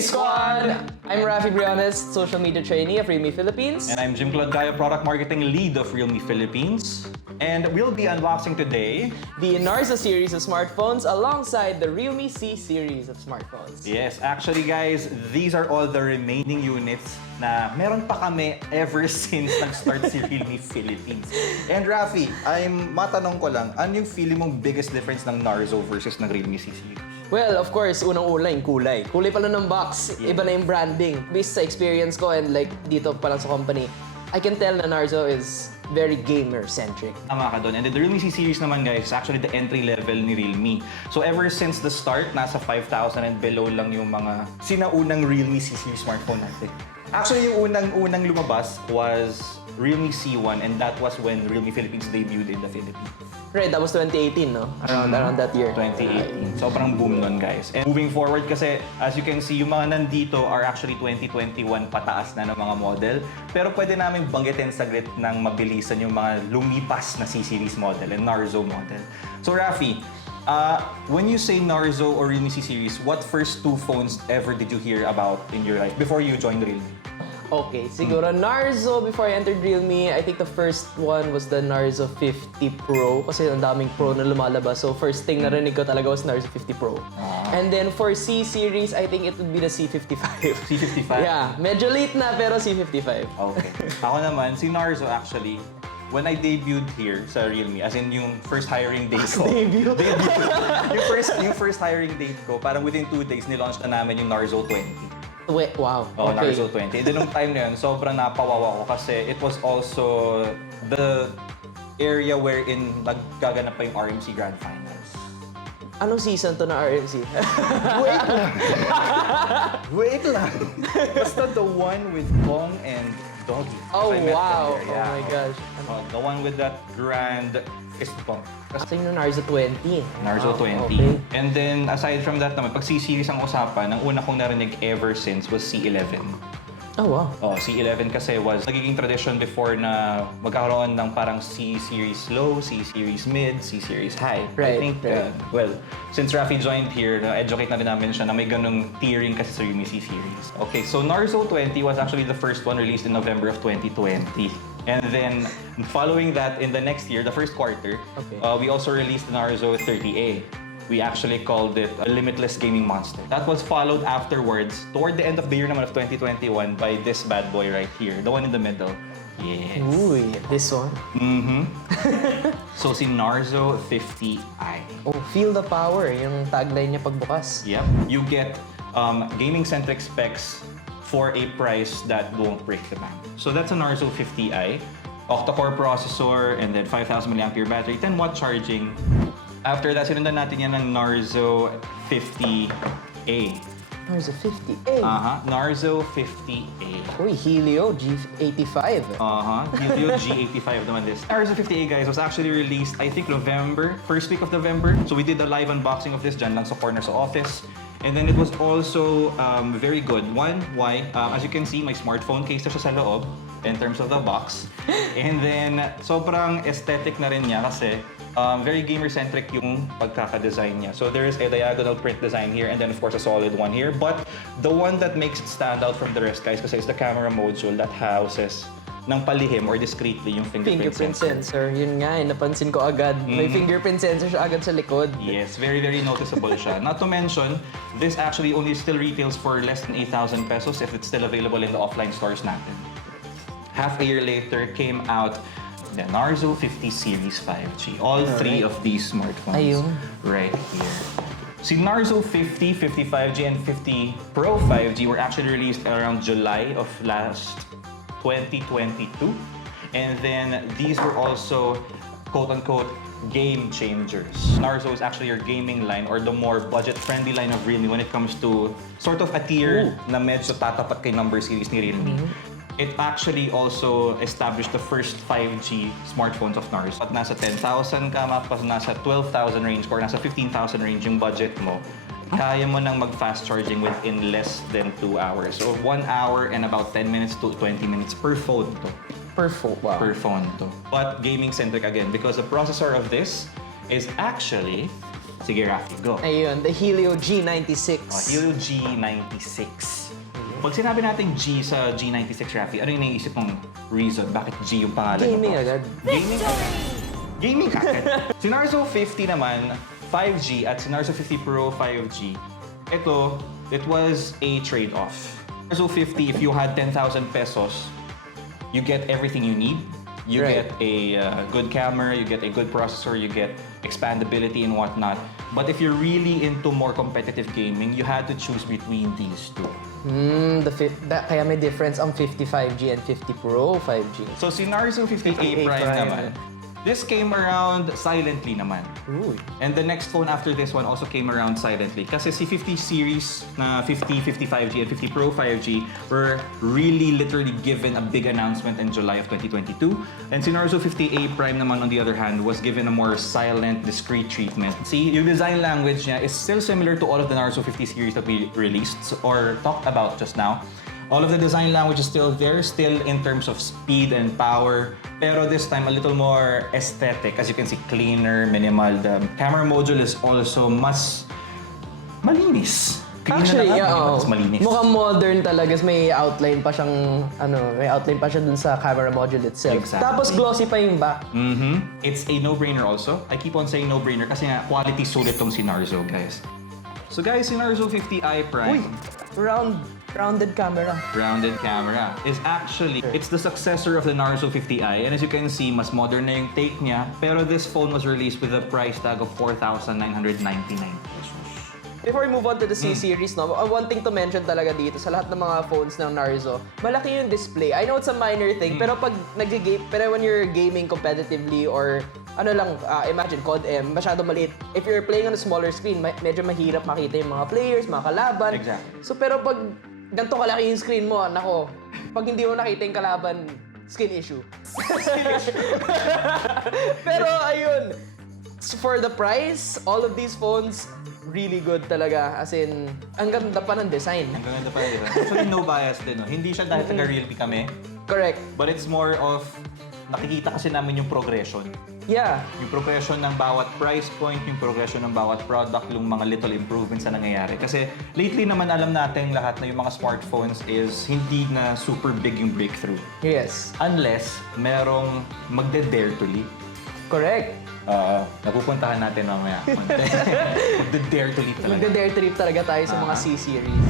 Squad! I'm Rafi Briones, social media trainee of Realme Philippines. And I'm Jim Claudio, product marketing lead of Realme Philippines. And we'll be unboxing today The Narzo series of smartphones alongside the Realme C series of smartphones. Yes, actually guys, these are all the remaining units na meron pa kami ever since nag-start si Realme Philippines. And Rafi, matanong ko lang, ano yung feeling mong biggest difference ng Narzo versus ng Realme C series? Well, of course, unang-una yung kulay. Kulay pala ng box, iba na yung branding. Based sa experience ko and like dito pa lang sa company, I can tell na Narzo is very gamer-centric. Tama ka doon. And the Realme C series naman guys, is actually the entry level ni Realme. So ever since the start, nasa 5,000 and below lang yung mga sinaunang Realme C series smartphone natin. Actually, yung unang lumabas was Realme C1 and that was when Realme Philippines debuted in the Philippines. Right, that was 2018, no? Around that year. 2018. Sobrang boom nun, guys. And moving forward kasi, as you can see, yung mga nandito are actually 2021 pataas na ng mga model. Pero pwede namin banggitin saglit ng mabilisan yung mga lumipas na C-Series model and Narzo model. So, Rafi, when you say Narzo or Realme C-Series, what first two phones ever did you hear about in your life before you joined Realme? Okay, siguro Narzo before I entered Realme, I think the first one was the Narzo 50 Pro kasi ang daming Pro na lumalabas. So first thing narinig ko talaga was Narzo 50 Pro. And then for C series, I think it would be the C55. C55? Yeah, medyo late na pero C55. Okay. Ako naman, si Narzo actually, when I debuted here sa Realme, as in yung first hiring date ko. Debut? yung first hiring date ko, parang within 2 days, nilaunch na namin yung Narzo 20. Wait, wow. Oh, Okay. Narzo 20. And then nung time na yun, sobrang napawawa ko kasi it was also the area wherein naggaganap pa yung RMC Grand Finals. Anong season to na RMC? Wait lang! Wait lang! Basta the one with Kong and Doggy. Oh, I met them wow. there, Oh yeah. my gosh. The one with that grand fist bump. Kasi yung Narzo 20. Narzo Wow, 20. okay. And then, aside from that naman, pag C-Series ang usapan, ang una kong narinig ever since was C11. Oh, wow. Oh, C11 kasi was nagiging tradition before na magkakaroon ng parang C-Series low, C-Series mid, C-Series high. Right, I think, right. well, since Rafi joined here, na-educate na rin namin siya na may ganung tiering kasi sa Realme C-Series. Okay, so Narzo 20 was actually the first one released in November of 2020. And then, following that, in the next year, the first quarter, Okay. we also released Narzo 30A. We actually called it a limitless gaming monster. That was followed afterwards, toward the end of the year naman of 2021, by this bad boy right here, the one in the middle. Yes. Uy, this one. So, si Narzo 50i. Oh, feel the power. Yung tagline niya pagbukas. Yep. You get gaming-centric specs for a price that won't break the bank. So that's a Narzo 50i, octa-core processor, and then 5,000 mAh battery, 10-watt charging. After that, sinundan natin yan ng Narzo 50A. Narzo 50A. Narzo 50A. Uy, Helio G85. Helio G85 naman this. Narzo 50A, guys, was actually released, I think, first week of November. So we did a live unboxing of this dyan lang sa corner sa office. And then it was also very good. One, why? As you can see, may smartphone case na siya sa loob in terms of the box. And then, sobrang aesthetic na rin niya kasi very gamer-centric yung pagkaka-design niya. So there is a diagonal print design here and then of course a solid one here. But the one that makes it stand out from the rest, guys, kasi is the camera module that houses ng palihim or discreetly yung fingerprint Sensor. Yun nga, napansin ko agad. May fingerprint sensor siya agad sa likod. Yes, very, very noticeable siya. Not to mention, this actually only still retails for less than 8,000 pesos if it's still available in the offline stores natin. Half a year later, came out the Narzo 50 Series 5G. All three of these smartphones Ayun. right here. Si Narzo 50, 55G, and 50 Pro 5G were actually released around July of last 2022. And then these were also quote-unquote game changers. Narzo is actually your gaming line or the more budget-friendly line of Realme when it comes to sort of a tier na medyo tatapat kay number series ni Realme. It actually also established the first 5G smartphones of Narzo. At nasa 10,000 ka, mapas nasa 12,000 range or nasa 15,000 range yung budget mo, kaya mo nang mag-fast charging within less than 2 hours. So 1 hour and about 10 minutes to 20 minutes per phone to. Per phone, wow. Per phone to. But gaming-centric again because the processor of this is actually Sige, Rafi, go. Ayun, the Helio G96. Helio G96. Pag sinabi natin G sa G96, Rafi, ano yung naisip mong reason? Bakit G yung pangalan Gaming nito? agad. Gaming agad. Gaming agad. Si Narzo 50 naman, 5G at si Narzo 50 Pro 5G, it was a trade-off. Narzo 50, if you had 10,000 pesos, you get everything you need. You Right. get a good camera, you get a good processor, you get expandability and whatnot. But if you're really into more competitive gaming, you had to choose between these two. Kaya may difference ang 55G and 50 Pro 5G. So si Narzo 50A 50A Prime Prime. naman, this came around silently naman. Uy. And the next phone after this one also came around silently. Kasi si 50 series na 50, 55G and 50 Pro 5G were really literally given a big announcement in July of 2022. And si Narzo 50A Prime naman on the other hand was given a more silent, discreet treatment. See, yung design language niya is still similar to all of the Narzo 50 series that we released or talked about just now. All of the design language is still there, still in terms of speed and power, pero this time a little more aesthetic. As you can see, cleaner, minimal. The camera module is also mas malinis. Clean Actually, na yeah, mas malinis. mukhang modern talaga. May outline pa siyang, may outline pa siya dun sa camera module itself. Exactly. Tapos glossy pa yung back. It's a no-brainer also. I keep on saying no-brainer kasi nga quality sulit tong si Narzo, guys. So guys, si Narzo 50i Prime. Rounded camera. Rounded camera is actually, it's the successor of the Narzo 50i, and as you can see, mas modern na yung take niya, pero this phone was released with a price tag of 4,999 pesos. Before we move on to the C-series, no, one thing to mention talaga dito sa lahat ng mga phones ng Narzo, malaki yung display. I know it's a minor thing, pero pag pero when you're gaming competitively or imagine COD M, masyado maliit. If you're playing on a smaller screen, medyo mahirap makita yung mga players, mga kalaban. Exactly. So pero pag ganito kalaki yung screen mo, nako, pag hindi mo nakita yung kalaban, skin issue. Pero ayun, for the price, all of these phones, really good talaga. As in, ang ganda pa ng design. Ang ganda pa rin. Actually, no bias din. No? Hindi siya dahil taga-realme kami, Correct. but it's more of, nakikita kasi namin yung progression. Yeah. Yung progression ng bawat price point, yung progression ng bawat product, yung mga little improvements na nangyayari. Kasi lately naman alam natin lahat na yung mga smartphones is hindi na super big yung breakthrough. Yes. Unless merong magde-dare to leap. Correct. Napupuntahan natin mamaya. Magde-dare to leap talaga. Magda-dare trip talaga tayo sa mga C-series.